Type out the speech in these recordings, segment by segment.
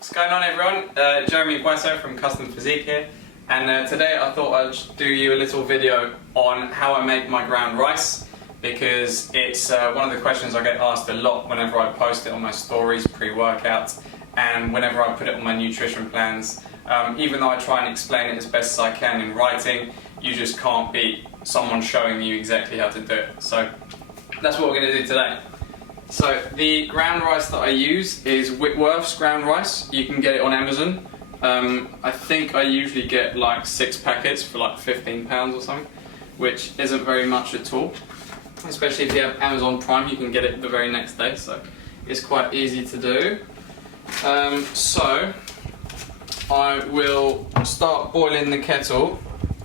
What's going on, everyone? Jeremy from customphysique here, and today I thought I'd do you a little video on how I make my ground rice, because it's one of the questions I get asked a lot whenever I post it on my stories pre-workout and whenever I put it on my nutrition plans. Even though I try and explain it as best as I can in writing, you just can't beat someone showing you exactly how to do it. So that's what we're going to do today. So the ground rice that I use is Whitworth's ground rice. You can get it on Amazon. I think I usually get like 6 packets for like £15 or something, which isn't very much at all. Especially if you have Amazon Prime, you can get it the very next day, so it's quite easy to do. So I will start boiling the kettle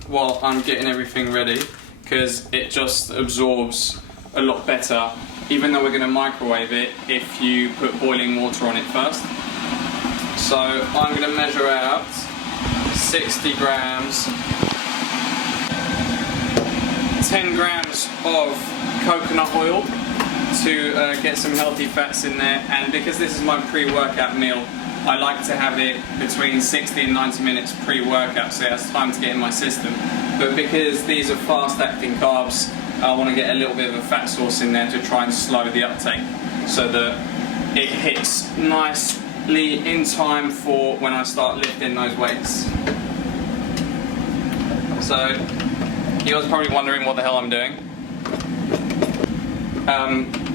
while I'm getting everything ready, because it just absorbs a lot better, even though we're going to microwave it, if you put boiling water on it first. So I'm going to measure out 60 grams, 10 grams of coconut oil to get some healthy fats in there, and because this is my pre-workout meal, I like to have it between 60 and 90 minutes pre-workout, so it has time to get in my system. But because these are fast-acting carbs, I want to get a little bit of a fat source in there to try and slow the uptake, so that it hits nicely in time for when I start lifting those weights. So you guys are probably wondering what the hell I'm doing.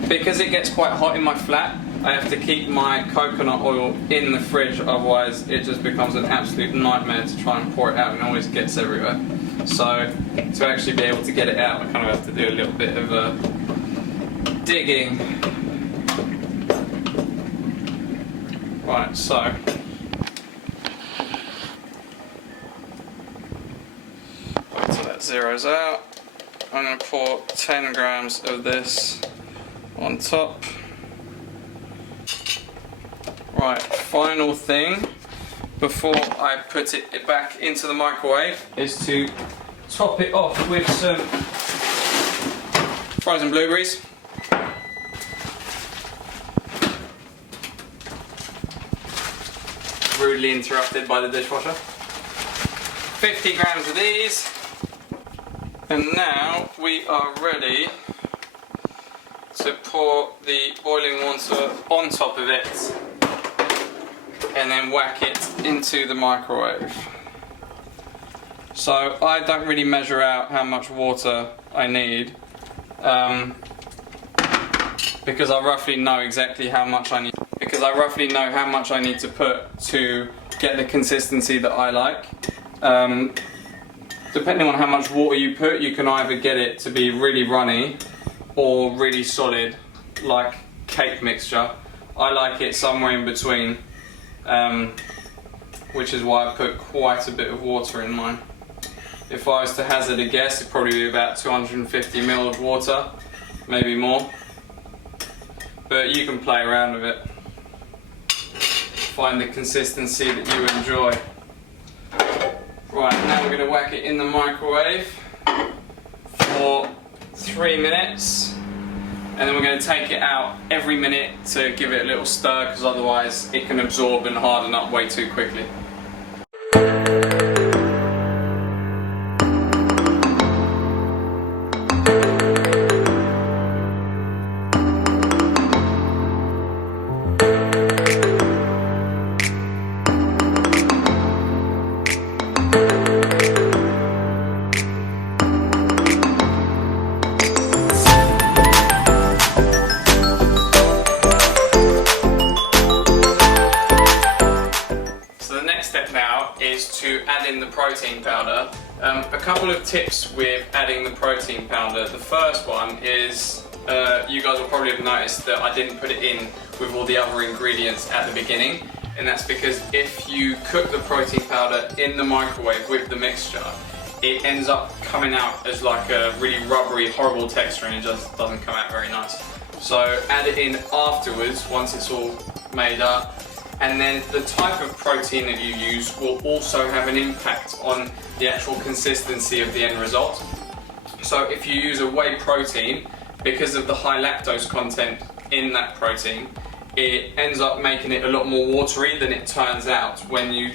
Because it gets quite hot in my flat, I have to keep my coconut oil in the fridge, otherwise it just becomes an absolute nightmare to try and pour it out and it always gets everywhere. So to actually be able to get it out, I kind of have to do a little bit of digging. Right, so that zeroes out. I'm going to pour 10 grams of this on top. Right, final thing before I put it back into the microwave is to top it off with some frozen blueberries. Rudely interrupted by the dishwasher. 50 grams of these. And now we are ready to pour the boiling water on top of it and then whack it into the microwave. So I don't really measure out how much water I need, because I roughly know exactly how much I need. Because I roughly know how much I need to put to get the consistency that I like. Depending on how much water you put, you can either get it to be really runny or really solid, like cake mixture. I like it somewhere in between, which is why I put quite a bit of water in mine. If I was to hazard a guess, it'd probably be about 250 ml of water, maybe more. But you can play around with it. Find the consistency that you enjoy. Right, now we're going to whack it in the microwave for 3 minutes, and then we're going to take it out every minute to give it a little stir, because otherwise it can absorb and harden up way too quickly. Is to add in the protein powder. A couple of tips with adding the protein powder. The first one is, you guys will probably have noticed that I didn't put it in with all the other ingredients at the beginning, and that's because if you cook the protein powder in the microwave with the mixture, it ends up coming out as like a really rubbery, horrible texture, and it just doesn't come out very nice. So add it in afterwards, once it's all made up. And then the type of protein that you use will also have an impact on the actual consistency of the end result. So if you use a whey protein, because of the high lactose content in that protein, it ends up making it a lot more watery than it turns out when you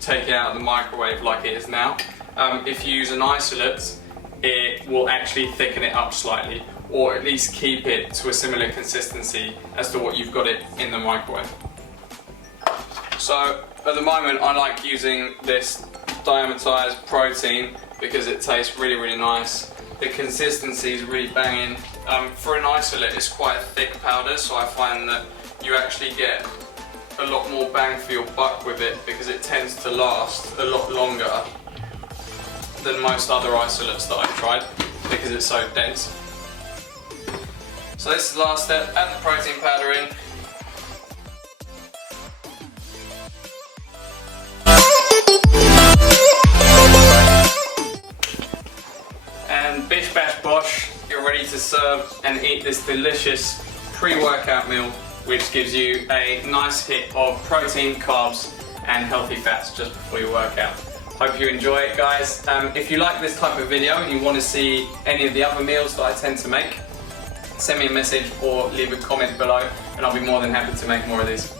take it out of the microwave like it is now. If you use an isolate, it will actually thicken it up slightly, or at least keep it to a similar consistency as to what you've got it in the microwave. So at the moment I like using this diamatized protein because it tastes really, really nice. The consistency is really banging. For an isolate, it's quite a thick powder, so I find that you actually get a lot more bang for your buck with it because it tends to last a lot longer than most other isolates that I've tried because it's so dense. So this is the last step, add the protein powder in. And bish bash bosh, you're ready to serve and eat this delicious pre-workout meal which gives you a nice hit of protein, carbs and healthy fats just before your workout. Hope you enjoy it, guys. If you like this type of video and you want to see any of the other meals that I tend to make, send me a message or leave a comment below and I'll be more than happy to make more of these.